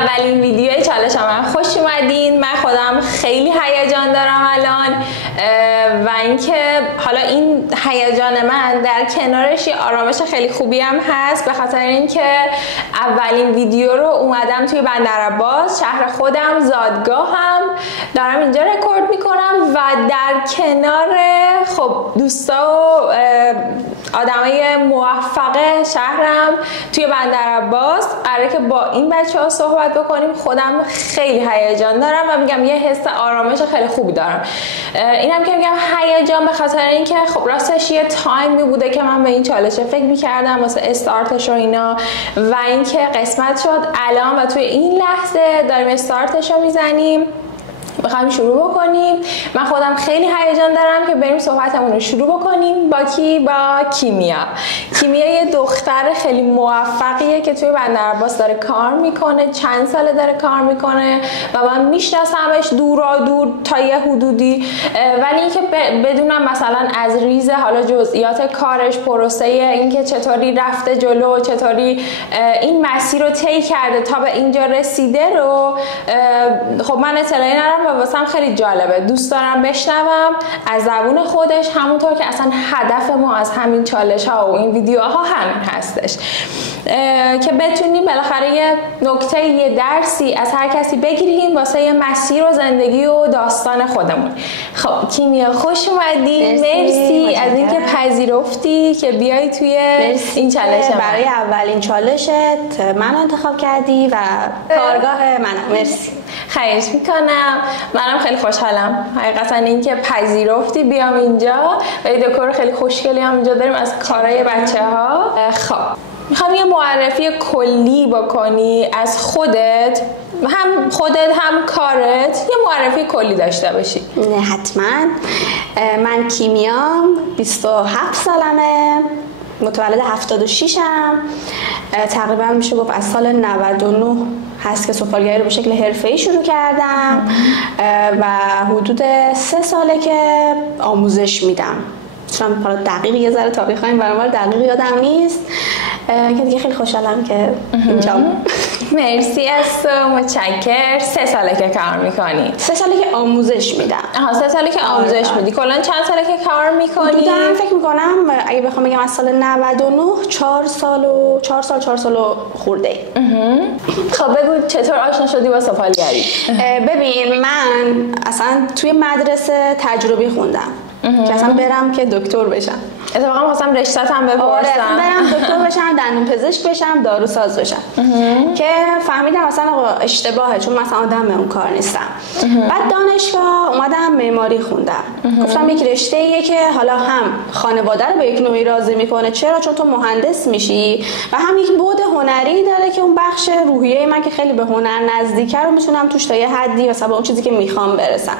اولین ویدیوی چالشم خوش اومدین. من خودم خیلی هیجان دارم الان و اینکه حالا این هیجان من در کنارش یه آرامش خیلی خوبی هم هست، به خاطر اینکه اولین ویدیو رو اومدم توی بندرعباس، شهر خودم، زادگاهم، دارم اینجا رکورد میکنم و در کنار خب دوستا و آدمای موفق شهرم توی بندرعباس قراره که با این بچه‌ها صحبت بکنیم. خودم خیلی هیجان دارم و میگم یه حس آرامش خیلی خوبی دارم. اینم که میگم هیجان به خاطر اینکه خب راستش یه تایمی بوده که من به این چالش فکر می‌کردم واسه استارتش و اینا و اینکه قسمت شد الان و توی این لحظه داریم استارتش رو میزنیم، بخوایم شروع بکنیم. من خودم خیلی هیجان دارم که بریم صحبتمون رو شروع بکنیم. با کی؟ با کیمیا. کیمیا یه دختر خیلی موفقیه که توی بندرعباس داره کار میکنه، چند ساله داره کار میکنه و من میشناسمش دورا دور تا یه حدودی، ولی اینکه بدونم مثلا از ریز حالا جزئیات کارش، پروسه اینکه چطوری رفته جلو، چطوری این مسیر رو طی کرده تا به اینجا رسیده رو خب من اطلاعی ندارم و واسم خیلی جالبه. دوست دارم بشنوم از زبون خودش، همونطور که اصلا هدف ما از همین چالش ها و این ویدیوها همین هستش که بتونیم بالاخره یه نکته، یه درسی از هر کسی بگیریم واسه یه مسیر و زندگی و داستان خودمون. خب کیمیا خوش اومدی. مرسی از اینکه پذیرفتی که بیای توی این چالش. برای اولین چالشت من انتخاب کردی و کارگاه منم. مرسی. خواهش میکنم. منم خیلی خوشحالم حقیقتا اینکه پذیرفتی بیام اینجا و یه دکور خیلی خوشگلی هم اینجا داریم از کارهای بچه‌ها. خب میخوام یه معرفی کلی بکنی از خودت، هم کارت، یه معرفی کلی داشته باشی. نه حتما. من کیمیام، 27 سالمه، متولد 76م. تقریبا میشه گفت از سال 99 هست که سفالگری رو به شکل حرفه‌ای شروع کردم و حدود 3 ساله که آموزش میدم. حالا دقیق یه ذره تاریخ این برام دقیق یادم نیست که دیگه خیلی خوشحالم که اینجام. مرسی از تو، متشکرم. 3 ساله که کار میکنی؟ 3 ساله که آموزش میدم. 3 ساله که آموزش میدی. کلا چند ساله که کار میکنی؟ حدوداً فکر میکنم اگه بخوام بگم از سال 99 4 سال و خورده ای. خب بگو چطور آشنا شدی با سفالگری؟ ببین من اصلا توی مدرسه تجربی خوندم که اصلا برم که دکتر بشم. اتفاقا خواستم رشته‌ام بپرسم. برم دکتر بشم، دندون پزشک بشم، داروساز بشم که فهمیدم اصلا اشتباهه، چون مثلا آدم به اون کار نیستم. بعد دانشگاه اومدم معماری خوندم. گفتم یک رشته‌ایه که حالا هم خانواده رو به یک نوعی راضی میکنه، چرا؟ چون تو مهندس میشی، و هم یک بعد هنری داره که اون بخش روحیه من که خیلی به هنر نزدیکه رو میتونم توش تا یه حدی مثلا به اون چیزی که میخوام برسم.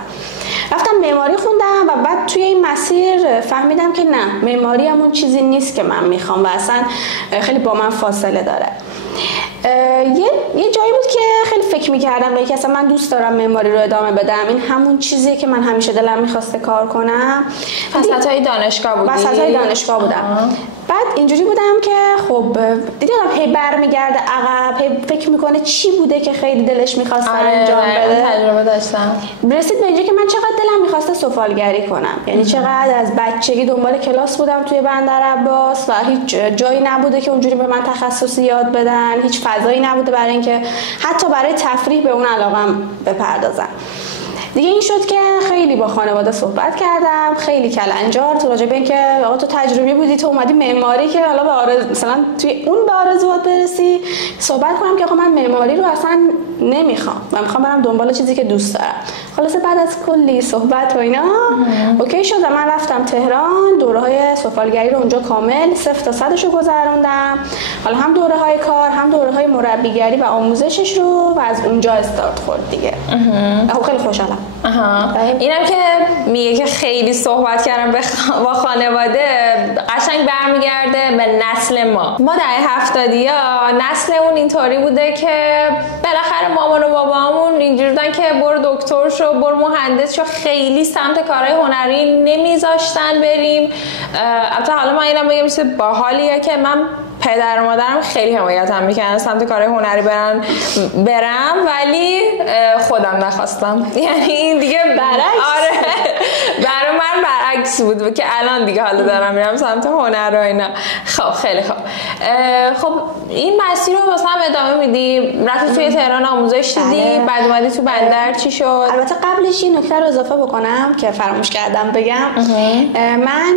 رفتم معماری خوندم و بعد توی این مسیر فهمیدم که نه، معماری همون چیزی نیست که من میخوام و اصلا خیلی با من فاصله داره. یه جایی بود که خیلی فکر میکردم به که اصلا من دوست دارم معماری رو ادامه بدم، این همون چیزیه که من همیشه دلم میخواسته کار کنم. وسطای دانشگاه بودی؟ وسطای دانشگاه بودم. بعد اینجوری بودم که خب دیدم هی برمیگرده عقب، هی فکر میکنه چی بوده که خیلی دلش میخواست انجام بده. تجربه داشتم. رسید به اینجا که من چقدر دلم میخواسته سفالگری کنم، یعنی چقدر از بچگی دنبال کلاس بودم توی بندرعباس و هیچ جایی نبوده که اونجوری به من تخصصی یاد بدن، هیچ فضایی نبوده برای اینکه حتی برای تفریح به اون علاقم بپردازم. دیگه این شد که خیلی با خانواده صحبت کردم، خیلی کلنجار تو راجع به اینکه آقا تو تجربی بودی، تو اومدی معماری که حالا به مثلا توی اون به آرزوات برسی، صحبت کنم که آقا من معماری رو اصلا نمیخوام و میخوام برم دنبال چیزی که دوست دارم. خلاصه بعد از کلی صحبت و اینا اوکی شد و من رفتم تهران، دوره‌های سفالگری رو اونجا کامل 0 تا 100 رو گذروندم. حالا هم دوره‌های کار، هم دوره‌های مربیگری و آموزشش رو، و از اونجا استارت خورد دیگه. خیلی خوشحالم. اینم که میگه که خیلی صحبت کردم با خانواده، قشنگ برمیگرده به نسل ما دهه 70 نسلمون اینطوری بوده که بالاخره مامان و بابامون اینجوری بودن که برو دکتر شو، برو مهندس شو، خیلی سمت کارهای هنری نمیذاشتن بریم. البته حالا من اینم بگم چیز باحالیه که من پدر و مادرم خیلی حمایتم میکنن سمت کار هنری برم ولی خودم نخواستم. یعنی این دیگه برعکس. آره برای من برعکس بود که الان دیگه حالا دارم میرم سمت هنر و اینا. خب خیلی خوب. خب این مسیر رو واسه هم ادامه میدی؟ رفتی توی تهران آموزش دیدی، بعد اومدی تو بندر چی شد؟ البته قبلش این نکته رو اضافه بکنم که فراموش کردم بگم. من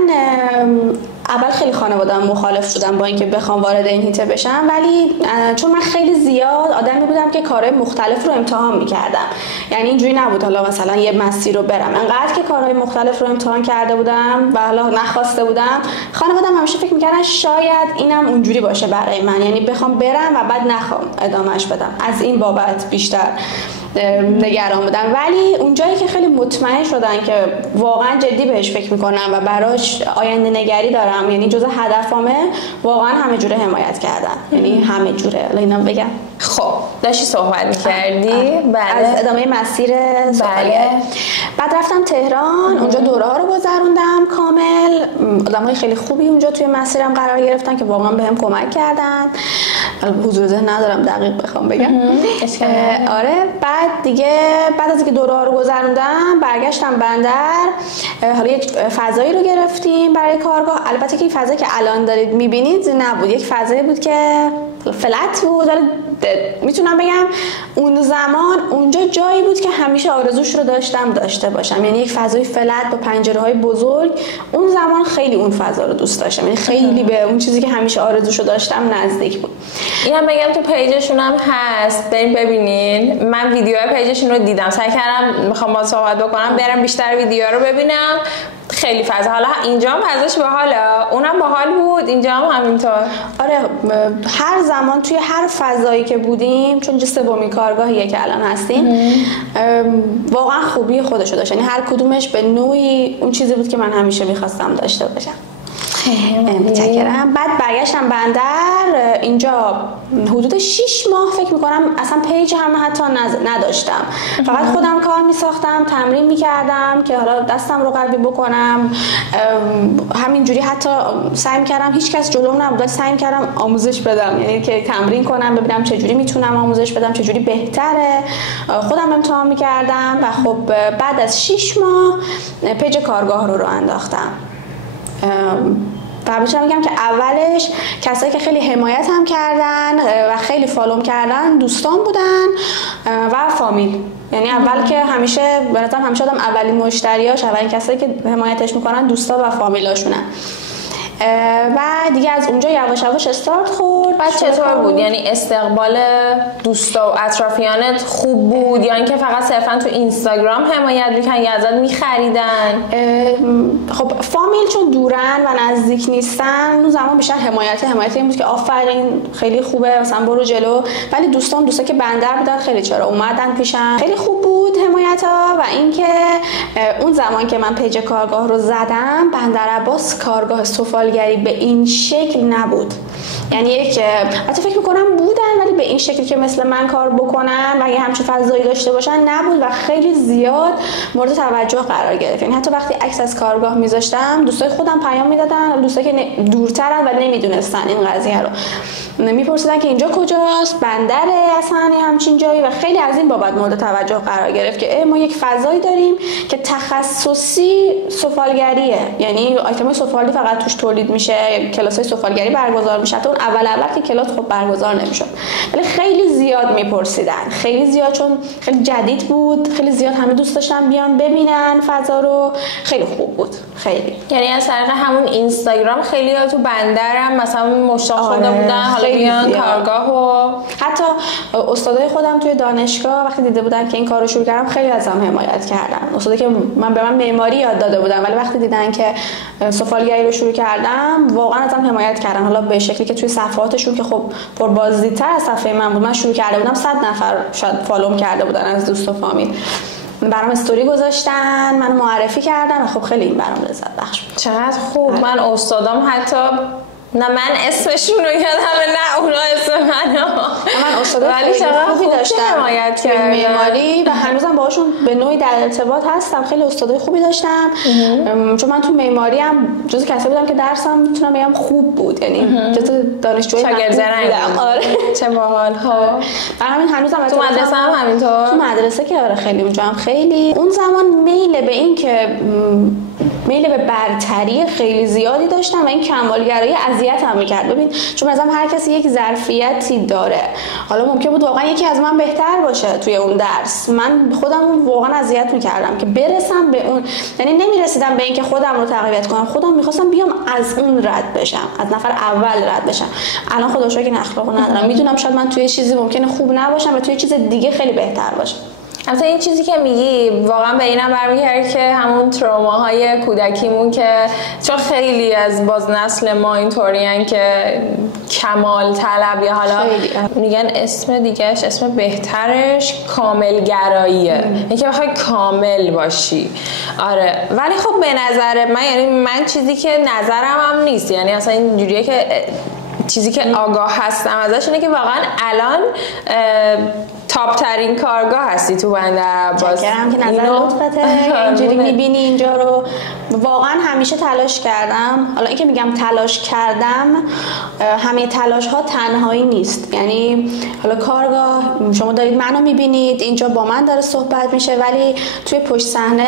اول خیلی خانواده‌ام مخالف بودم با اینکه بخوام وارد این حیطه بشم، ولی چون من خیلی زیاد آدمی بودم که کارهای مختلف رو امتحان می‌کردم. یعنی اینجوری نبود حالا مثلا یه مسیر رو برم. انقدر که کارهای مختلف رو امتحان کرده بودم و حالا نخواسته بودم، خانواده‌ام همیشه فکر می‌کردن شاید اینم اونجوری باشه برای من، یعنی بخوام برم و بعد نخوام ادامهش بدم. از این بابت بیشتر نگران بودن. ولی اونجایی که خیلی مطمئن شدن که واقعا جدی بهش فکر میکنم و براش آینده نگری دارم، یعنی جزء هدفامه، واقعا همه جوره حمایت کردن. یعنی همه جوره. اینا بگم. خب داشتی صحبت می‌کردی از ادامه مسیر سفر. بعد رفتم تهران، اونجا دوره ها رو گذروندم کامل. آدمای خیلی خوبی اونجا توی مسیرم قرار گرفتن که واقعا بهم کمک کردن. حضور ذهن ندارم دقیق بخوام بگم. آره بعد از اینکه دوره ها رو گذروندم برگشتم بندر. حالا یک فضایی رو گرفتیم برای کارگاه. البته که این فضایی که الان دارید می‌بینید نبود، یک فضایی بود که فلت بود. میتونم بگم اون زمان اونجا جایی بود که همیشه آرزوش رو داشته باشم، یعنی یک فضای فلت با پنجره‌های بزرگ. اون زمان خیلی اون فضا رو دوست داشتم، یعنی خیلی به اون چیزی که همیشه آرزوش رو داشتم نزدیک بود. اینم بگم تو پیجشون هم هست، بریم ببینین. من ویدیوهای پیجشون رو دیدم، سعی کردم میخوام با صحبت بکنم برم بیشتر ویدیو رو ببینم. خیلی فضا. حالا اینجا هم فضاش باحاله، اونم باحال بود، اینجا هم همینطور. آره هر زمان توی هر فضایی که بودیم، چون اینجا سومین کارگاهیه که الان هستیم، واقعا خوبی خودشو داشت. یعنی هر کدومش به نوعی اون چیزی بود که من همیشه می‌خواستم داشته باشم. متشکرم. بعد برگشتم بندر. اینجا حدود 6 ماه فکر میکنم اصلا پیج هم حتی نداشتم، فقط خودم کار میساختم، تمرین میکردم که حالا دستم رو قوی بکنم. همینجوری حتی سعی میکردم، هیچ کس جلوم نبود، سعی میکردم آموزش بدم، یعنی که تمرین کنم ببینم چجوری میتونم آموزش بدم، چجوری بهتره. خودم امتحان میکردم و خب بعد از 6 ماه پیج کارگاه رو انداختم. و بهشون میگم که اولش کسایی که خیلی حمایت هم کردن و خیلی فالوم کردن دوستان بودن و فامیل. یعنی اول که همیشه براتم همیشه آدم اولین مشتریاش، اولین کسایی که حمایتش میکنن دوستا و فامیلاشونن. و دیگه از اونجا یواش یواش استارت خورد. بعد چطور بود؟ یعنی استقبال دوستا و اطرافیانت خوب بود یا اینکه فقط صرفا تو اینستاگرام حمایت میکنن یا ازت میخریدن؟ خب فامیل چون دورن و نزدیک نیستن، اون زمان بیشتر حمایت این بود که آفرین خیلی خوبه مثلا برو جلو. ولی دوستا که بندر بودن خیلی چرا اومدن پیشم، خیلی خوب بود حمایت‌ها. و اینکه اون زمان که من پیج کارگاه رو زدم، بندرعباس کارگاه سفالگری به این شکل نبود. یعنی یک حتی فکر میکنم بودن ولی به این شکل که مثل من کار بکنن و یه همچین فضایی داشته باشن نبود و خیلی زیاد مورد توجه قرار گرفت. یعنی حتی وقتی عکس از کارگاه میذاشتم دوستای خودم پیام میدادن، دوستایی که دورترن و نمیدونستن این قضیه رو، میپرسیدن که اینجا کجاست، بندره اصلا همچین جایی، و خیلی از این بابت مورد توجه قرار گرفت که ما یک فضایی داریم که تخصصی سفالگریه. یعنی آیتمای سفالی فقط توش تولید میشه، کلاسای سفالگری برگزار میشه. اون اول که کلاس خب برگزار نمیشد ولی خیلی زیاد میپرسیدن، خیلی زیاد، چون خیلی جدید بود، خیلی زیاد همه دوست داشتن بیان ببینن فضا رو. خیلی خوب بود خیلی. یعنی از طریق همون اینستاگرام خیلی تو بندرم مثلا مشتاق شده بودن حالا بیان کارگاه. و حتی استادای خودم توی دانشگاه وقتی دیده بودن که این کارو شروع کردم خیلی ازم حمایت کردن. استادایی که به من معماری یاد داده بودن ولی وقتی دیدن که سفالگری رو شروع کردم واقعا ازم حمایت کردن. حالا به شکلی که توی صفحاتشون که خب پربازدیدتر از صفحه من بود، من شروع کرده بودم 100 نفر شاید فالوم کرده بودن از دوست و فامیل، برام استوری گذاشتن، منو معرفی کردن و خب خیلی این برام لذت بخش بود. چقدر خوب. من استادام حتی نه من اسمشون رو یادمه، نه اونا اسم من استاد خیلی خوبی داشتم توی معماری و هنوزم باهاشون به نوعی در ارتباط هستم. خیلی استادای خوبی داشتم چون من تو معماری هم جزو کسایی بودم که درسم میتونم بگم خوب بود، یعنی جزو دانشجوهای بودم. آره چه باحال. همین هنوزم تو مدرسه هم همینطور؟ تو مدرسه که آره خیلی اونجا هم خیلی اون زمان میل به برتری خیلی زیادی داشتم و این کمالگرایی اذیتم میکرد. ببین چون مثلا هر کسی یک ظرفیتی داره، حالا ممکن بود واقعا یکی از من بهتر باشه توی اون درس، من خودم واقعا اذیت میکردم که برسم به اون، یعنی نمیرسیدم به اینکه خودم رو تقویت کنم، خودم میخواستم بیام از اون رد بشم، از نفر اول رد بشم. الان خدا شکر این اخلاقو ندارم، میدونم شاید من توی چیزی ممکنه خوب نباشم و توی چیز دیگه خیلی بهتر باشم. اصلا این چیزی که میگی واقعا به اینم برمیگرده که همون تروماهای کودکیمون که چون خیلی از باز نسل ما اینطورین که کمال طلب یا حالا میگن اسم دیگهش اسم بهترش کاملگراییه، اینکه بخوای کامل باشی. آره ولی خب به نظر من، یعنی من چیزی که نظرم هم نیست، یعنی اصلا اینجوریه که چیزی که آگاه هستم ازش اینه که واقعا الان تاپ ترین کارگاه هستی تو بندر عباس. چکرم که نظر لطفته اینجوری میبینی اینجا رو. واقعا همیشه تلاش کردم، حالا اینکه میگم تلاش کردم همه تلاش ها تنهایی نیست، یعنی حالا کارگاه شما دارید منو میبینید اینجا با من داره صحبت میشه، ولی توی پشت صحنه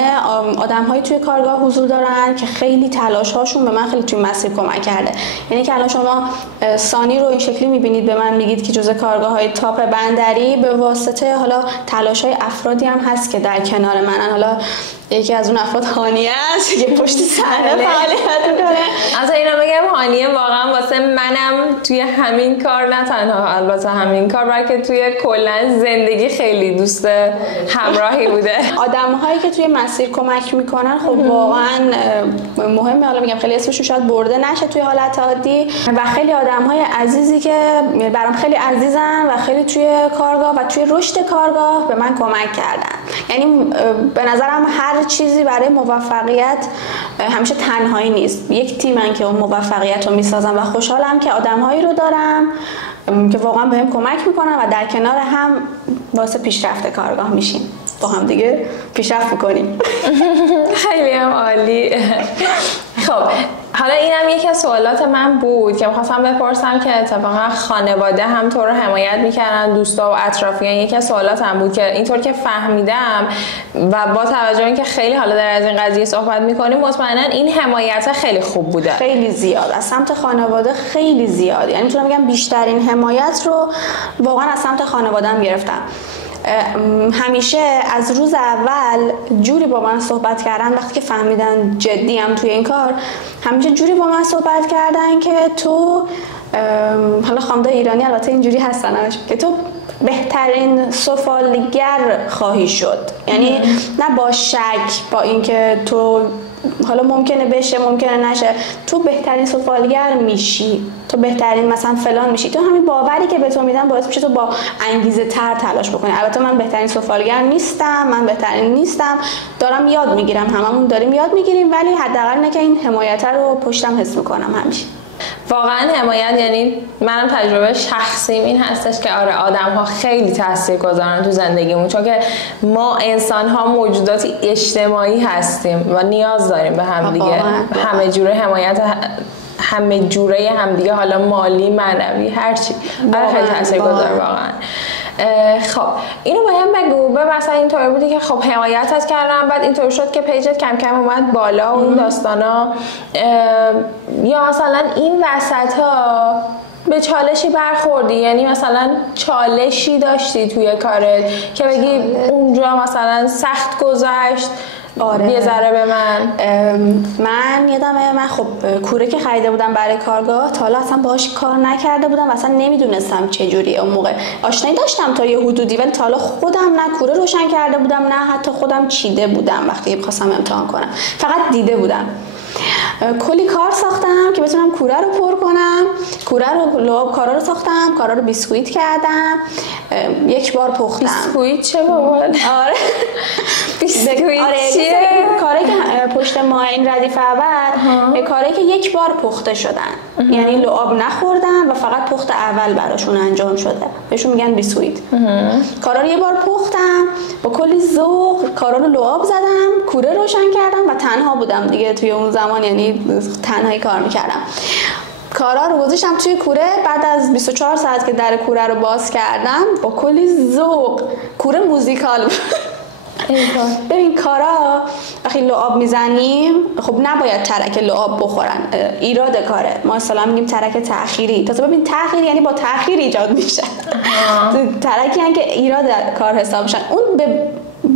آدم هایی توی کارگاه حضور دارن که خیلی تلاش هاشون به من خیلی توی مسیر کمک کرده. یعنی که الان شما سانی رو این شکلی میبینید به من میگید که جزء کارگاه های تاپ بندری به واسطه حالا تلاش های افرادی هم هست که در کنار منن. حالا یکی از اون افراد هانیه است که پشت صحنه فعالیت میکنه. از اینا بگم هانیه واقعا واسه منم توی همین کار، نه تنها البته همین کار، بلکه توی کلا زندگی خیلی دوست همراهی بوده. آدم‌هایی که توی مسیر کمک میکنن خب واقعا مهمه. حالا میگم خیلی اسمشون شاید برده نشه توی حالت عادی و خیلی آدم‌های عزیزی که برام خیلی عزیزن و خیلی توی کارگاه و توی رشد کارگاه به من کمک کردن. یعنی به نظرم هر چیزی برای موفقیت همیشه تنهایی نیست، یک تیمن که اون موفقیت رو میسازن و خوشحالم که آدم‌هایی رو دارم که واقعا بهم کمک میکنن و در کنار هم واسه پیشرفت کارگاه میشیم، با هم دیگه پیشرفت میکنیم. خیلی هم عالی. خب حالا اینم یکی از سوالات من بود که می‌خواستم بپرسم که اتفاقا خانواده هم تو رو حمایت می‌کردن، دوستا و اطرافیان. یکی از سوالاتم بود که اینطور که فهمیدم و با توجه اینکه خیلی حالا در از این قضیه صحبت می‌کنیم، مطمئنا این حمایت خیلی خوب بوده. خیلی زیاد از سمت خانواده، خیلی زیاد. یعنی میتونم بگم بیشترین حمایت رو واقعا از سمت خانواده‌ام گرفتم. همیشه از روز اول جوری با من صحبت کردن، وقتی که فهمیدن جدیم توی این کار، همیشه جوری با من صحبت کردن که تو حالا خانواده ایرانی البته اینجوری هستن که تو بهترین سفالگر خواهی شد. یعنی نه با شک، با اینکه تو حالا ممکنه بشه ممکنه نشه، تو بهترین سفالگر میشی، تو بهترین مثلا فلان میشی. تو همین باوری که به تو میدن باعث میشه تو با انگیزه تر تلاش بکنی. البته من بهترین سفالگر نیستم، من بهترین نیستم، دارم یاد میگیرم، هممون داریم یاد میگیریم، ولی حداقل اینه که این حمایت رو پشتم حس میکنم همیشه. واقعا حمایت، یعنی منم تجربه شخصیم این هستش که آره آدم‌ها خیلی تاثیرگذارن تو زندگیمون، چون که ما انسان‌ها موجوداتی اجتماعی هستیم و نیاز داریم به هم دیگه، همه جوره حمایت، همه جوره همدیگه، حالا مالی، معنوی، هر چی. خیلی تاثیرگذار واقعا. خب اینو بهم بگو، به مثلا اینطوری بودی که خب حمایتت کردم، بعد اینطور شد که پیجت کم کم اومد بالا و این داستانا، یا مثلا این وسطا به چالشی برخوردی؟ یعنی مثلا چالشی داشتی توی کارت که بگی اونجا مثلا سخت گذشت؟ آره. یه ذره به من یادمه، من خب کوره که خریده بودم برای کارگاه تا حالا اصلا باهاش کار نکرده بودم، اصلا نمیدونستم چه جوریه. اون موقع آشنایی داشتم تا یه حدودی، ولی تا حالا خودم نه کوره روشن کرده بودم، نه حتی خودم چیده بودم وقتی می‌خواستم امتحان کنم، فقط دیده بودم. کلی کار ساختم که بتونم کوره رو پر کنم، کارا رو ساختم، کارا رو بیسکویت کردم، یک بار پختم. بیسکویت چه بابا؟ آره بیسکویت آره چیه؟ کاری که پشت ماه این ردیف اول کاری که یک بار پخته شدن، یعنی لعاب نخوردن و فقط پخت اول براشون انجام شده، بهشون میگن بیسویت. کارا رو یه بار پختم با کلی ذوق، کارا رو لعاب زدم، کوره روشن کردم و تنها بودم دیگه توی اون زمان، یعنی تنهایی کار میکردم. کارا رو گذاشتم توی کوره. بعد از 24 ساعت که در کوره رو باز کردم با کلی ذوق، کوره موزیکال ببین کارا وقتی لعاب میزنیم خب نباید ترک لعاب بخورن، ایراد کاره. ما اصلا میگیم ترک تأخیری. تازه ببین تأخیر یعنی با تأخیر ایجاد میشه. ترکی یعنی که ایراد کار حساب میشن. اون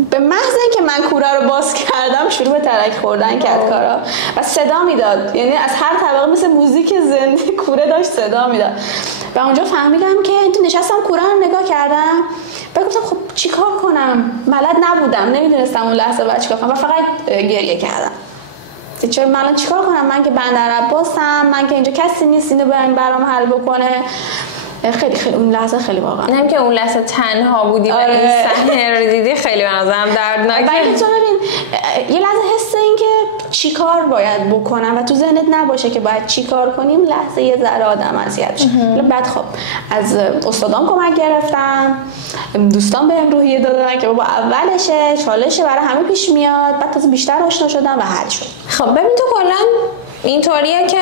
به محض اینکه من کوره رو باز کردم شروع به ترک خوردن کرد کارا و صدا میداد، یعنی از هر طبقه مثل موزیک زنده کوره داشت صدا میداد. و اونجا فهمیدم که تو نشستم کوره رو نگاه کردم و گفتم خب چیکار کنم؟ بلد نبودم، نمیدونستم اون لحظه باید چیکار کنم و فقط گریه کردم. چرا من چیکار کنم؟ من که بندر عباسم، من که اینجا کسی نیست اینو برام حل بکنه. خیلی اون لحظه خیلی واقعا اینم که اون لحظه تنها بودی و این صحنه رو دیدی خیلی به نظرم دردناکه. ولی تو ببین یه لحظه حس این که چیکار باید بکنم و تو ذهنت نباشه که باید چیکار کنیم، لحظه یه ذره آدم اذیت میشه. بعد خب از استادام کمک گرفتم، دوستان بهم روحیه دادن که بابا اولشه، چالشه برای همه پیش میاد. بعد تازه بیشتر آشنا شدم و حل شد. خب ببین تو کلا اینطوریه که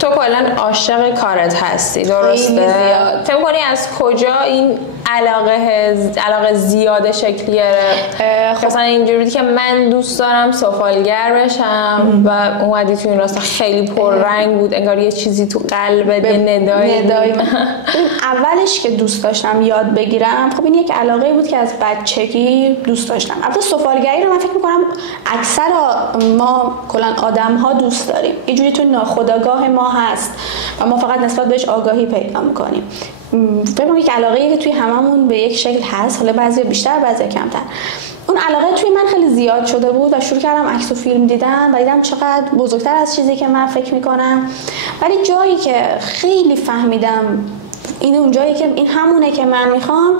تو کلا عاشق کارت هستی، درسته؟ فکر کنی از کجا این علاقه زیاد شکل گرفت؟ مثلا اینجوری بود که من دوست دارم سفالگر بشم و اومدی تو این راستا خیلی پررنگ بود، انگار یه چیزی تو قلبت، یه ندایی بود. اولش که دوست داشتم یاد بگیرم، خب این یک علاقه بود که از بچگی دوست داشتم. البته سفالگری رو من فکر می‌کنم اکثر ما کلا آدم‌ها دوست داریم، یه جوری تو ناخودآگاه ما هست و ما فقط نسبت بهش آگاهی پیدا می‌کنیم. فکر کنم یک علاقه‌ای که توی هممون به یک شکل هست، حالا بعضی بیشتر بعضی کمتر. اون علاقه توی من خیلی زیاد شده بود و شروع کردم عکس و فیلم دیدن و دیدم چقدر بزرگتر از چیزی که من فکر می‌کنم. ولی جایی که خیلی فهمیدم این اون جایی که این همونه که من میخوام،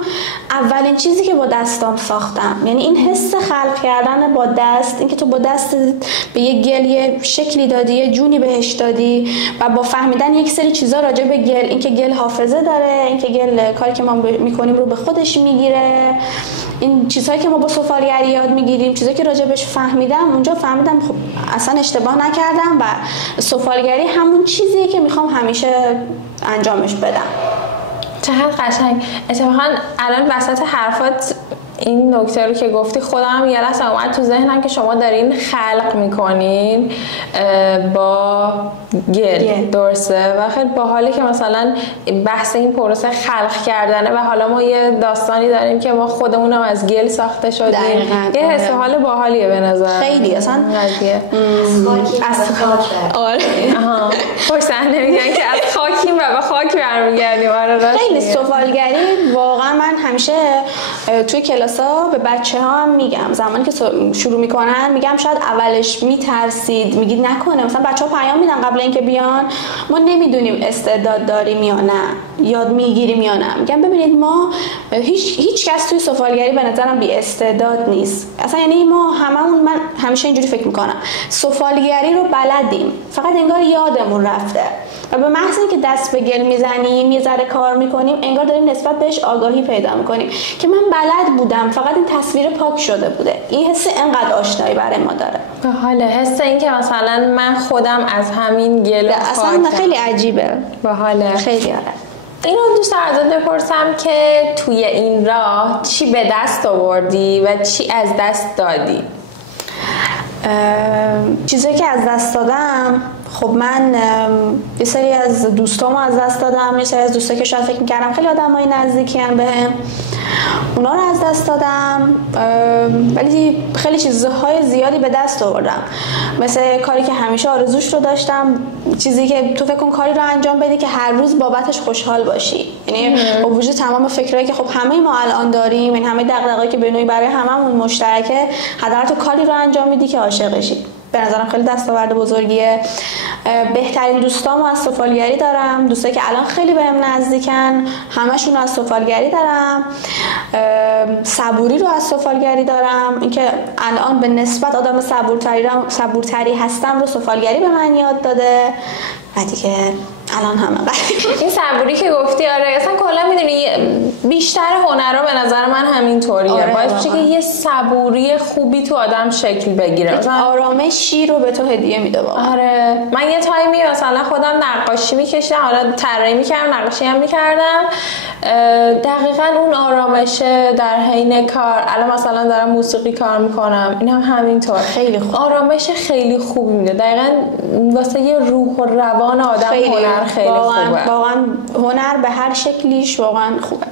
اولین چیزی که با دستام ساختم، یعنی این حس خلق کردن با دست، اینکه تو با دست به یک گل یه شکلی دادی، یه جونی بهش دادی و با فهمیدن یک سری چیزا راجع به گل، اینکه گل حافظه داره، اینکه گل کاری که ما میکنیم رو به خودش میگیره، این چیزهایی که ما با سفالگری یاد میگیریم، چیزایی که راجع بهش فهمیدم، اونجا فهمیدم خب اصلا اشتباه نکردم و سفالگری همون چیزیه که میخوام همیشه انجامش بدم. چقدر قشنگ. اتفاقا الان وسط حرفات این نکته رو که گفتی خودم یه لحظه اومد تو ذهنم که شما دارین خلق میکنین با گل، درسته؟ و خیلی باحاله که مثلا بحث این پروسه خلق کردنه و حالا ما یه داستانی داریم که ما خودمونم از گل ساخته شدیم. یه حس حال باحالیه به نظر. خیلی اصلا قضیه از خاک. آره. پشت صحنه میگن که از خاکیم و به خاک برمیگردیم. آره خیلی سفالگری واقعا من همیشه توی کلاسا به بچه‌ها هم میگم، زمانی که شروع میکنن میگم شاید اولش میترسید، میگید نکنه، مثلا بچه‌ها پیام میدن قبل اینکه بیان ما نمیدونیم استعداد داریم یا نه، یاد میگیریم یا نه. میگم ببینید ما هیچ کس توی سفالگری به نظرم بی استعداد نیست اصلا، یعنی ما هممون، من همیشه اینجوری فکر میکنم سفالگری رو بلدیم، فقط انگار یادمون رفته و به محض اینکه دست به گل میزنیم یه ذره کار میکنیم انگار داریم نسبت بهش آگاهی پیدا میکنیم که من بلد بودم، فقط این تصویر پاک شده بوده. این حس انقدر آشنایی برای ما داره. باحاله حس این که مثلا من خودم از همین گل اصلا خیلی عجیبه. باحاله خیلی. آره اینو دوست ازت بپرسم که توی این راه چی به دست آوردی و چی از دست دادی؟ چیزی که از دست دادم، خب من یه سری از دوستامو از دست دادم، یه سری از دوستایی که شاید فکر می‌کردم خیلی آدمای نزدیکی ان بهم، اونا رو از دست دادم. ولی خیلی چیزهای زیادی به دست آوردم، مثل کاری که همیشه آرزوش رو داشتم، چیزی که تو فکر کن کاری رو انجام بدی که هر روز بابتش خوشحال باشی، یعنی با وجود تمام فکرایی که خب همه ما الان داریم، این همه دغدغه‌ای که به نوعی برای هممون مشترکه، حداقل تو کاری رو انجام میدی که عاشقشی. به نظرم خیلی دستاورد بزرگیه. بهترین دوستامو از سفالگری دارم، دوستایی که الان خیلی بهم نزدیکن همشون از سفالگری دارم. صبوری رو از سفالگری دارم، اینکه الان به نسبت آدم صبورتری هستم رو سفالگری به من یاد داده و دیگه الان همه این صبوری که گفتی آره اصلا کلا میدونی بیشتر هنرها به نظر من همینطوریه. آره باعث میشه که یه صبوری خوبی تو آدم شکل بگیره، مثلا آرامشی رو به تو هدیه میده. آره من یه تایمی مثلا خودم نقاشی میکشیدم، حالا طراحی میکردم، نقاشی هم میکردم، دقیقاً اون آرامشه در حین کار. الان مثلا دارم موسیقی کار میکنم، این هم همینطور خیلی خوب، آرامش خیلی خوبی میده. دقیقاً واسه یه روح و روان آدم هنر خیلی خوبه. واقعا هنر به هر شکلیش واقعا خوبه.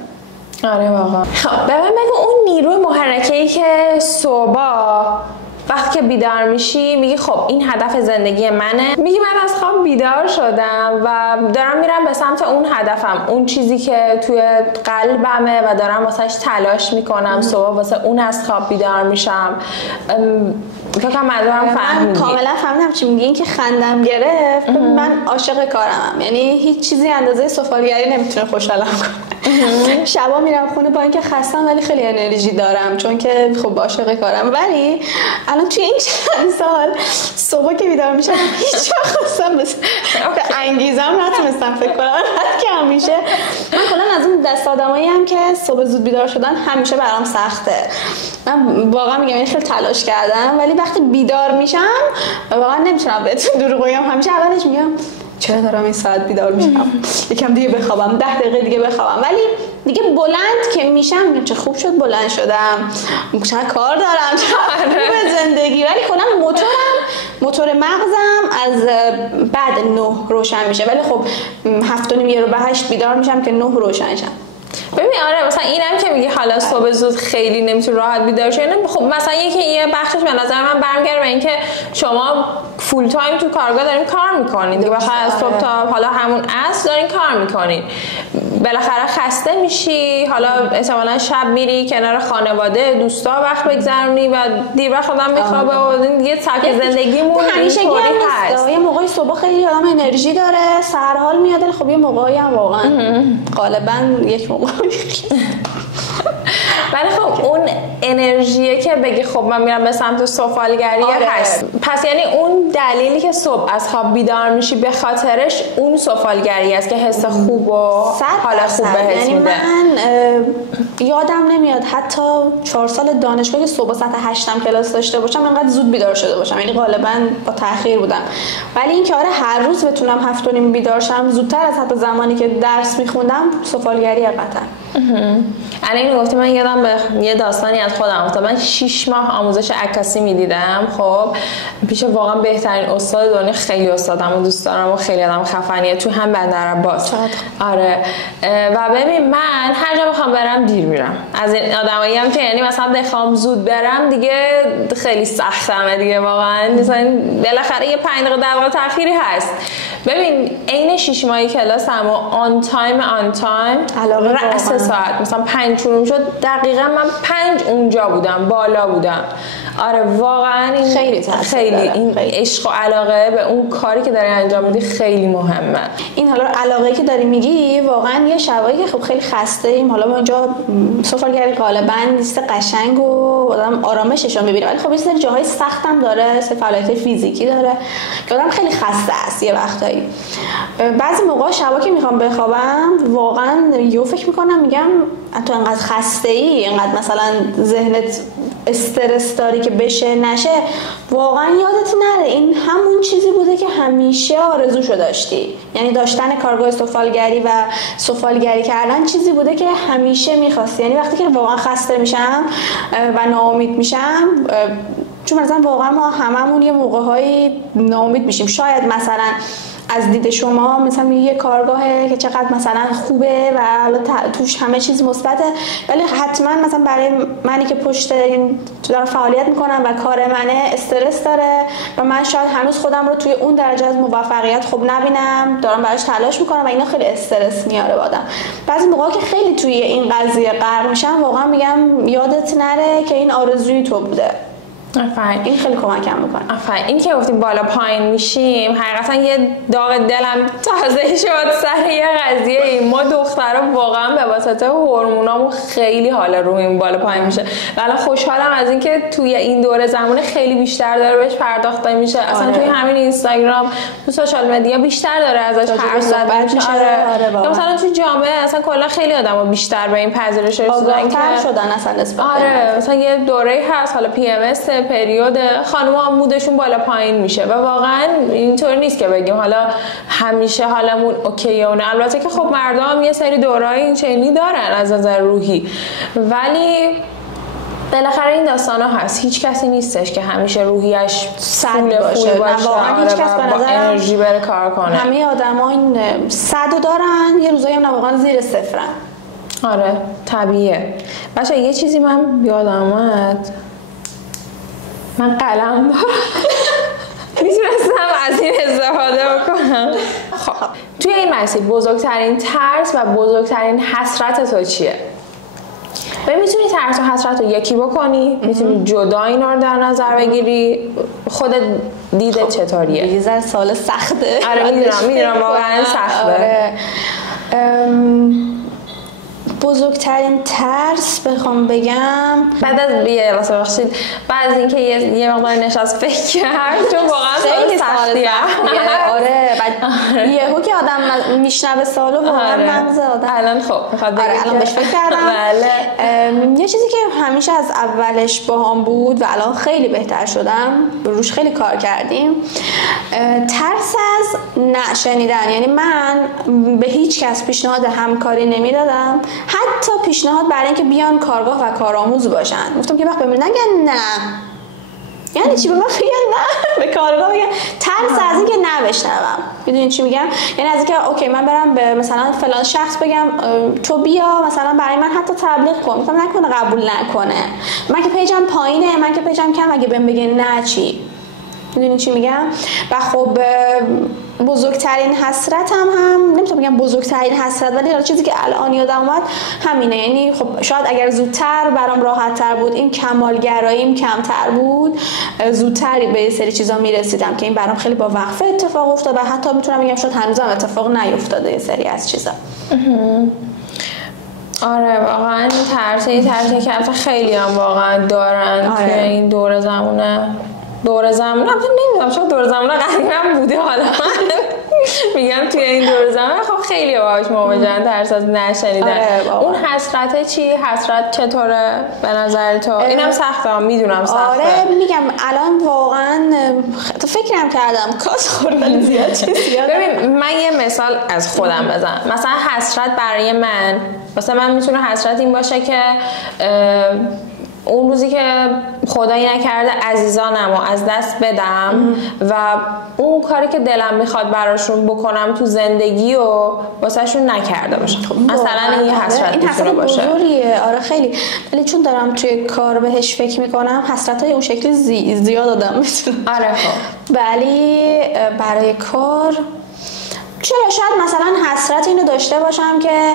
آره واقعا. خب ببین اون نیروی محرکه‌ای که صبح وقتی که بیدار میشی میگی خب این هدف زندگی منه، میگی من از خواب بیدار شدم و دارم میرم به سمت اون هدفم، اون چیزی که توی قلبمه و دارم واسهش تلاش میکنم. صبح واسه اون از خواب بیدار میشم. فکر کنم من کاملا فهمیدم چی میگی. این که خندم گرفت، من عاشق کارمم، یعنی هیچ چیزی اندازه سفالگری نمیتونه خوشحالم کنه. شبا میرم خونه با اینکه خستم ولی خیلی انرژی دارم چون که خب عاشق کارم. ولی الان توی این چند سال صبح که بیدار میشم هیچ وقت خواستم به انگیزم نتونستم فکر کنم. که همیشه من کلا از اون دست آدمایی ام که صبح زود بیدار شدن همیشه برام سخته. من واقعا میگم این خیلی تلاش کردم ولی وقتی بیدار میشم واقعا نمیتونم بهتون دروغ بگم. همیشه اولش میگم چرا دارم این ساعت بیدار میشم، یکم دیگه بخوابم، 10 دقیقه دیگه بخوابم. ولی دیگه بلند که میشم میگم چه خوب شد بلند شدم، چقدر کار دارم، چقدر خوبه زندگی. ولی کلا موتور مغزم از بعد 9 روشن میشه، ولی خب 7:30 یه رو به 8 بیدار میشم که 9 روشن شم. ببین آره مثلا اینم که میگه حالا صبح زود خیلی نمیتونه راحت بیدار شه، خب مثلا یه بخشش به نظر من برمیگره به اینکه شما فول تایم تو کارگاه دارین کار میکنین دیگه، بخاطر از صبح تا حالا همون عصر دارین کار میکنین، بالاخره خسته میشی، حالا احتمالاً شب میری کنار خانواده دوستا وقت بگذرونی و دیر وقت خودم میخوابه و دیگه سبک زندگیمون همیشگی هست. یه موقعی صبح خیلی آدم انرژی داره، سرحال میاد، خب یه موقعی هم واقعا غالبا یک موقع ولی خب اون انرژیه که بگی خب من میرم به سمت سفالگری هست. پس یعنی اون دلیلی که صبح از خواب بیدار میشی به خاطرش اون سفالگری است که حس خوب و حال خوب بهت یعنی میده. من یادم نمیاد حتی 4 سال دانشگاه که صبح ساعت 8 کلاس داشته باشم انقدر زود بیدار شده باشم، یعنی غالبا با تاخیر بودم. ولی این که آره هر روز بتونم 7:30 بیدار شم زودتر از حتی زمانی که درس میخوندم، سفالگری قطعا. الان گفتی من یادم به یه داستانی از خودم افتاد. من 6 ماه آموزش عکاسی میدیدم، خب پیش واقعا بهترین استاد دنیا، خیلی استادم و دوست دارم و خیلی آدم خفنیه تو هم بندرعباس. آره و ببین من هر جا بخوام برم دیر میرم، از این آدمایی هم که یعنی مثلا بخوام زود برم دیگه خیلی سختمه دیگه واقعا، مثلا بالاخره یه 5 دقیقه 10 دقیقه تأخیری هست. ببین عین 6 ماهی کلاسم و آن تایم رأس ساعت مثلا 5 شروع شد دقیقاً من 5 اونجا بودم، بالا بودم. آره واقعا این خیلی این عشق و علاقه به اون کاری که داری انجام میدی خیلی مهمه. این حالا علاقه‌ای که داری میگی واقعا یه شبایی که خب خیلی خسته ایم، حالا ما اینجا سفالگری غالبا لیست قشنگ و آدم آرامششون میبینه، ولی خب یه سری جاهای سخت هم داره، فعالیت فیزیکی داره که آدم خیلی خسته است یه وقتایی. بعضی موقع شبا که میخوام بخوابم واقعا یهو فکر میکنم میگم تو انقدر خسته ای، انقدر مثلا ذهنت استرس داری که بشه نشه، واقعا یادت نره این همون چیزی بوده که همیشه آرزوشو داشتی. یعنی داشتن کارگاه سفالگری و سفالگری کردن چیزی بوده که همیشه میخواستی. یعنی وقتی که واقعا خسته میشم و ناامید میشم، چون مثلا واقعا ما هممون یه موقع‌هایی ناامید میشیم، شاید مثلا از دید شما مثلا یه کارگاهه که چقدر مثلا خوبه و حالا توش همه چیز مثبته، ولی حتما مثلا برای منی که پشت این دارم فعالیت میکنم و کار منه استرس داره و من شاید هنوز خودم رو توی اون درجه از موفقیت خوب نبینم، دارم براش تلاش میکنم و اینا خیلی استرس میاره بادم. بعضی موقعا که خیلی توی این قضیه غرق میشم واقعا میگم یادت نره که این آرزوی تو بوده. این خیلی کمکم میکنه. این که گفتیم بالا پایین میشیم، حقیقتا یه داغ دلم تازه شد سر یه قضیه. ما دخترها واقعا به واسطه هورمونامون خیلی حال روحیم بالا پایین میشه. ولی خوشحالم از اینکه توی این دوره زمان خیلی بیشتر داره بهش پرداخته میشه. اصلا توی همین اینستاگرام، تو سوشال مدیا بیشتر داره ازش حرف زده میشه. آره. مثلا تو جامعه اصلا کلا خیلی آدما بیشتر به این پذیرش رسیدن که شدن اصلا نسبت. آره مثلا یه دوره هست، حالا پی ام اس پریود، خانم‌ها مودشون بالا پایین میشه و واقعا اینطور نیست که بگیم حالا همیشه حالمون اوکیه. نه البته که خب مردم یه سری دوره‌ای این چنینی دارن از نظر روحی، ولی بالاخره این داستانا هست. هیچ کسی نیستش که همیشه روحیش صد باشه. واقعا هیچ کس به نظر انرژی بره کار کنه. همه آدما این 100 دارن، یه روزایی هم واقعا زیر صفرن. آره طبیعیه. بچه‌ها یه چیزی من یادم اومد، من قلم میتونستم از این استفاده بکنم. خب توی این مسیر بزرگترین ترس و بزرگترین حسرت تو چیه؟ میتونی ترس و حسرت رو یکی بکنی، میتونی جدا اینا رو در نظر بگیری. خودت دیده چطوریه؟ یه سال سخته. آره میدونم واقعا سخته. آره. بزرگترین ترس بخوام بگم بعد از بخشید بعد از اینکه یه مقدار نشست فکر کرد، چون واقعا خیلی سختیه. آره بعد یهو که آدم میشنوه سالو واقعا مغز آدم الان خب الان بهش فکر کردم. بله. یه چیزی که همیشه از اولش باهام بود و الان خیلی بهتر شدم، روش خیلی کار کردیم، ترس از نشنیدن. یعنی من به هیچ کس پیشنهاد همکاری نمیدادم، حتی پیشنهاد برای اینکه بیان کارگاه و کارآموز باشن. گفتم که وقت بهم نگن نه. یعنی چی به من بگن نه؟ به کارگاه بگن ترس از اینکه نبشنوم. میدونین چی میگم؟ یعنی از اینکه اوکی من برم به مثلا فلان شخص بگم تو بیا مثلا برای من حتی تبلیغ کن، مثلا نکنه قبول نکنه. من که پیجم پایینه، من که پیجم کم، اگه بهم بگن نه چی؟ میدونین چی میگم؟ و خب بزرگترین حسرت هم نمیتونم بگم بزرگترین حسرت، ولی چیزی که الان یادم اومد همینه. یعنی خب شاید اگر زودتر برام راحت تر بود، این کمالگراییم کمتر بود، زودتر به یه سری چیزا میرسیدم که این برام خیلی با وقفه اتفاق افتاد و حتی میتونم بگم شاید هنوزم اتفاق نیفتاده یه سری از چیزا. آره واقعا ترسی که خیلی هم واقعا دارن که این دور زمونه نمیدونم چون دور زمونه قدیمم بوده، حالا میگم توی این دور زمونه خب خیلی باهاش مواجهن، ترس از نشنیدن. اون حسرت چی؟ حسرت چطوره به نظر تو؟ اینم سخته، میدونم سخته. آره میگم الان واقعا فکرم کردم کاس خوردن زیاد چیزی. ببین من یه مثال از خودم بزنم. مثلا حسرت برای من میتونه حسرت این باشه که اون روزی که خدایی نکرده عزیزانمو از دست بدم و اون کاری که دلم میخواد براشون بکنم تو زندگی و واسهشون نکرده باشم. مثلا این یه حسرت میتونه باشه. بزرگیه. آره خیلی. ولی چون دارم توی کار بهش فکر میکنم، حسرتای اون شکلی زیاد آدم میتونه. آره خب. ولی برای کار چرا شاید مثلا حسرت اینو داشته باشم که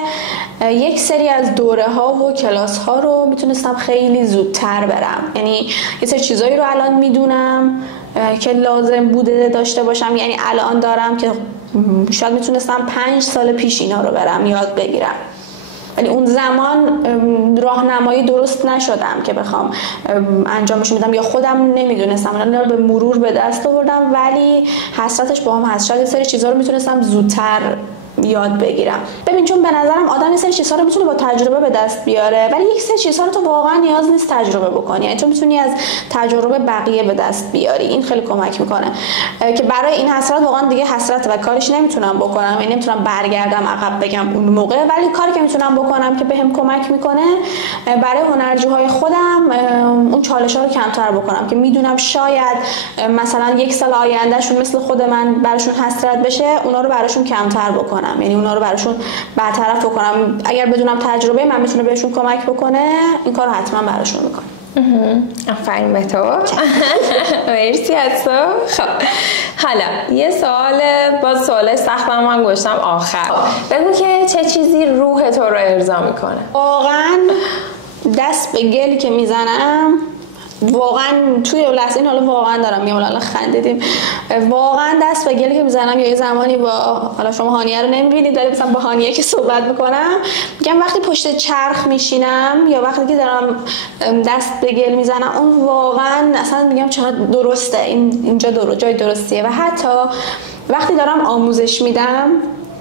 یک سری از دوره ها و کلاس ها رو میتونستم خیلی زودتر برم. یعنی یه سری چیزایی رو الان میدونم که لازم بوده داشته باشم، یعنی الان دارم که شاید میتونستم 5 سال پیش اینا رو برم یاد بگیرم. ولی اون زمان راهنمایی درست نشدم که بخوام انجامش بدم یا خودم نمیدونستم، اینا رو به مرور به دست آوردم. ولی حسرتش با هم هست، شاید یه سری چیزا رو میتونستم زودتر یاد بگیرم. ببین چون به نظرم آدم یه سری چیزها رو میتونه با تجربه به دست بیاره، ولی یک سری چیزها رو تو واقعا نیاز نیست تجربه بکنی. یعنی تو میتونی از تجربه بقیه به دست بیاری. این خیلی کمک میکنه که برای این حسرت واقعا دیگه حسرت و کارش نمیتونم بکنم، یعنی نمیتونم برگردم عقب بگم اون موقع، ولی کاری که میتونم بکنم که بهم کمک میکنه برای هنرجوهای خودم اون چالش‌ها رو کمتر بکنم که میدونم شاید مثلا 1 سال آیندهشون مثل خود من براشون حسرت بشه، اونا رو براشون کمتر بکنم، یعنی اونا رو براشون برطرف بکنم. اگر بدونم تجربه من میتونه بهشون کمک بکنه، این کارو حتما براشون میکنم. آفرین به تو. مرسی از تو. خب حالا یه سوال سختم من گذاشتم آخر. بگو که چه چیزی روح تو رو ارضا میکنه؟ واقعا دست به گلی که میزنم واقعا توی لحظه این حالا واقعا دارم میگم، حالا خندیدیم، واقعا دست به گلی که میزنم یا یه زمانی با حالا شما هانیه رو نمیبینید دارم مثلا با هانیه که صحبت میکنم میگم وقتی پشت چرخ میشینم یا وقتی که دارم دست به گل میزنم اون واقعا اصلا میگم چقدر درسته، اینجا جای درستیه. و حتی وقتی دارم آموزش میدم،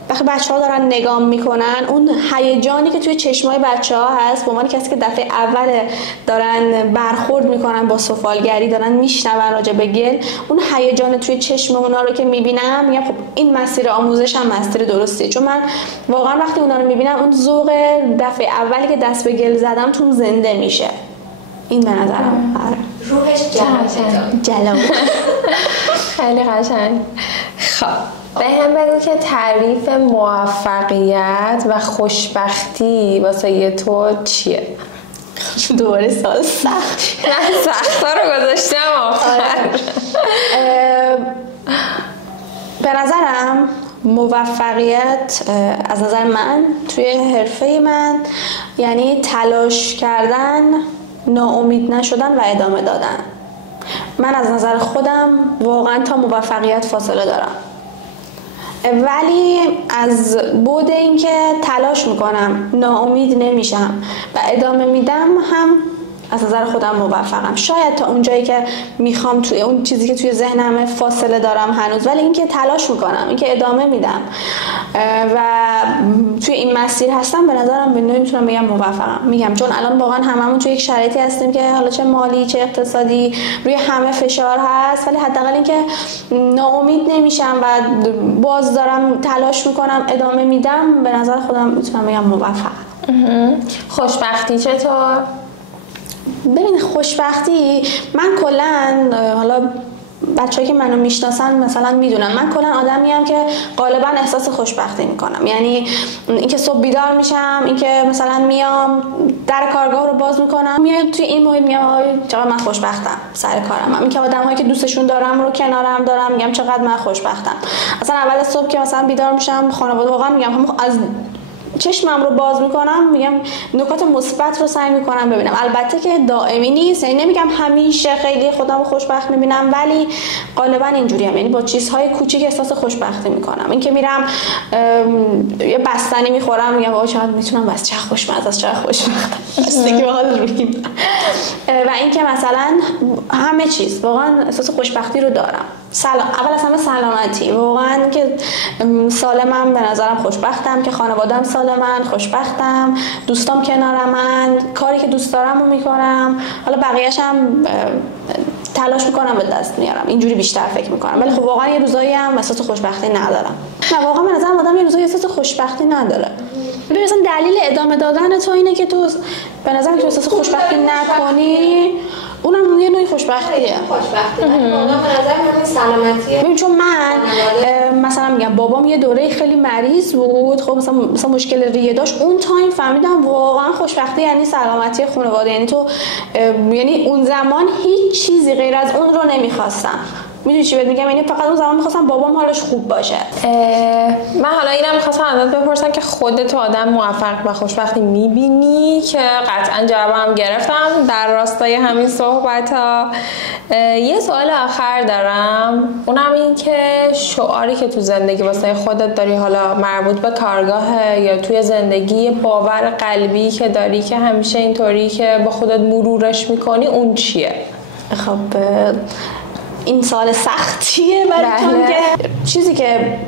وقتی بچه‌ها دارن نگام میکنن، اون هیجانی که توی چشمای بچه‌ها هست به عنوان کسی که دفعه اول دارن برخورد میکنن با سفالگری، دارن میشنون راجع به گل، اون هیجان توی چشم اونا رو که میبینم میگم خب این مسیر آموزش هم مسیر درستیه. چون من واقعا وقتی اونا رو میبینم اون ذوق دفعه اولی که دست به گل زدم تو زنده میشه. این به نظرم روحش جلو خیلی قشنگ. خب به هم بگو که تعریف موفقیت و خوشبختی واسه تو چیه؟ دوباره سال سخت. من سختا رو گذاشتم آخر. به نظرم موفقیت از نظر من توی حرفه من یعنی تلاش کردن، ناامید نشدن و ادامه دادن. من از نظر خودم واقعا تا موفقیت فاصله دارم، ولی از بعد اینکه تلاش میکنم، ناامید نمیشم و ادامه میدم هم از نظر خودم موفقم. شاید تا اونجایی که میخوام توی اون چیزی که توی ذهنمه فاصله دارم هنوز، ولی اینکه تلاش میکنم، اینکه ادامه میدم و توی این مسیر هستم، به نظرم به نوعی میتونم بگم موفقم. میگم چون الان واقعا هممون توی یک شرایطی هستیم که حالا چه مالی چه اقتصادی روی همه فشار هست، ولی حداقل اینکه ناامید نمیشم و باز دارم تلاش میکنم، ادامه میدم، به نظر خودم میتونم بگم موفقم. خوشبختی چطور؟ ببین خوشبختی، من کلا حالا بچه‌ای که منو میشناسن مثلا میدونن من کلا آدمیم که غالبا احساس خوشبختی میکنم. یعنی اینکه صبح بیدار میشم، اینکه مثلا میام در کارگاه رو باز میکنم، میام توی این محیط میگم آهای چقدر من خوشبختم سر کارم. اینکه آدمایی که دوستشون دارم رو کنارم دارم میگم چقدر من خوشبختم. اصلا اول صبح که مثلا بیدار میشم، خانواده واقعا میگم از چشمم رو باز میکنم میگم نکات مثبت رو سعی میکنم ببینم. البته که دائمی نیست، یعنی نمیگم همیشه خیلی خودم رو خوشبخت میبینم، ولی غالبا اینجوریم. یعنی با چیزهای کوچیک احساس خوشبختی میکنم. اینکه میرم یه بستنی میخورم میگم وای چقدر میتونم بس چقدر خوشمزه است، چقدر خوشبختم استیک حال رویم. و اینکه مثلا همه چیز واقعا احساس خوشبختی رو دارم. اول از همه سلامتی، واقعا که سالمم، به نظرم خوشبختم که خانواده‌ام سالمن، خوشبختم دوستام کنارمن، کاری که دوست دارم رو میکنم، حالا بقیه‌اش هم تلاش میکنم به دست میارم، اینجوری بیشتر فکر میکنم. ولی خب واقعا یه روزایی هم احساس خوشبختی ندارم. نه واقعا به نظرم آدم یه روزایی احساس خوشبختی نداره. ببین مثلا دلیل ادامه دادن تو اینه که تو به نظرم که احساس خوشبختی نکنی، اونم یه نوعی خوشبختیه. خوشبختی واقعا به نظر من سلامتیه. ببین چون من مثلا میگم بابام یه دوره خیلی مریض بود، خب مثلا مشکل ریه داشت، اون تایم فهمیدم واقعا خوشبختی یعنی سلامتی خانواده. یعنی تو یعنی اون زمان هیچ چیزی غیر از اون رو نمیخواستم. میدونی چی بهت میگم؟ یعنی فقط اون زمان میخواستم بابام حالش خوب باشه. من حالا اینم میخواستم ازت بپرسم که خودت آدم موفق و خوشبختی میبینی؟ که قطعا جوابم گرفتم در راستای همین صحبت ها. یه سوال آخر دارم، اونم این که شعاری که تو زندگی واسه خودت داری، حالا مربوط به کارگاه یا توی زندگی، باور قلبی که داری که همیشه اینطوری که با خودت مرورش میکنی، اون چیه؟ خب این سال سختیه براتون که چیزی که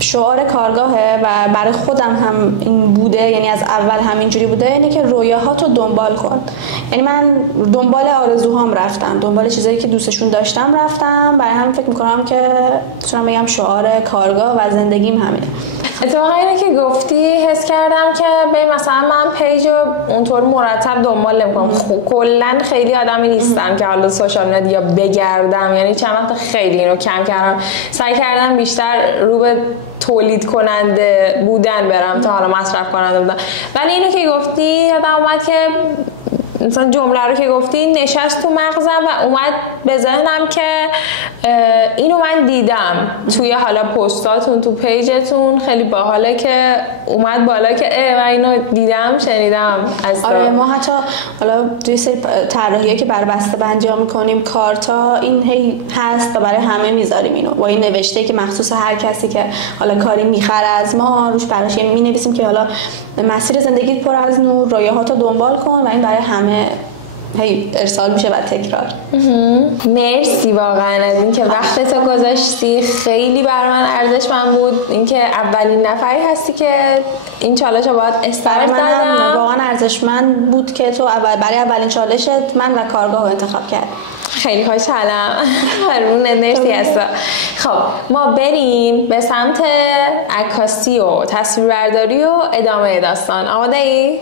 شعار کارگاهه و برای خودم هم این بوده، یعنی از اول همینجوری بوده، اینه که رویاهاتو دنبال کن. یعنی من دنبال آرزوهام رفتم، دنبال چیزایی که دوستشون داشتم رفتم، برای همین فکر میکنم که میتونم بگم شعار کارگاه و زندگیم همینه. اتفاقا اینه که گفتی حس کردم که به مثلا من پیج رو اونطور مرتب دنبال نمی‌کنم. کلا خیلی آدمی نیستم که حالا سوشال مدیا بگردم، یعنی چند وقت خیلی اینو کم کردم، سعی کردم بیشتر رو به تولید کننده بودن برم تا حالا مصرف کننده بودن. ولی اینو که گفتی یادم اومد که مثلا جمله رو که گفتی نشست تو مغزم و اومد به ذهنم که اینو من دیدم توی حالا پستاتون تو پیجتون، خیلی باحاله که اومد بالا که من اینو دیدم شنیدم از تو. آره ما حتی حالا توی سری طراحیه که برای بسته‌بندی‌ها می‌کنیم کارتا این هی هست و برای همه میذاریم اینو با این نوشته که مخصوص هر کسی که حالا کاری میخره از ما روش براش می‌نویسیم که حالا مسیر زندگیت پر از نور، رویاهاتو دنبال کن و این برای همه هی ارسال میشه و تکرار. مرسی واقعا از اینکه وقتتو گذاشتی، خیلی بر من ارزشمند بود اینکه اولین نفری هستی که این چالش رو باید استارت دادم. واقعا ارزشمند بود که تو برای اولین چالشت من و کارگاه رو انتخاب کردی. خیلی خوشحالم. هرون مرسی هستا. خب ما بریم به سمت عکاسی و تصویربرداری و ادامه داستان. آماده ای؟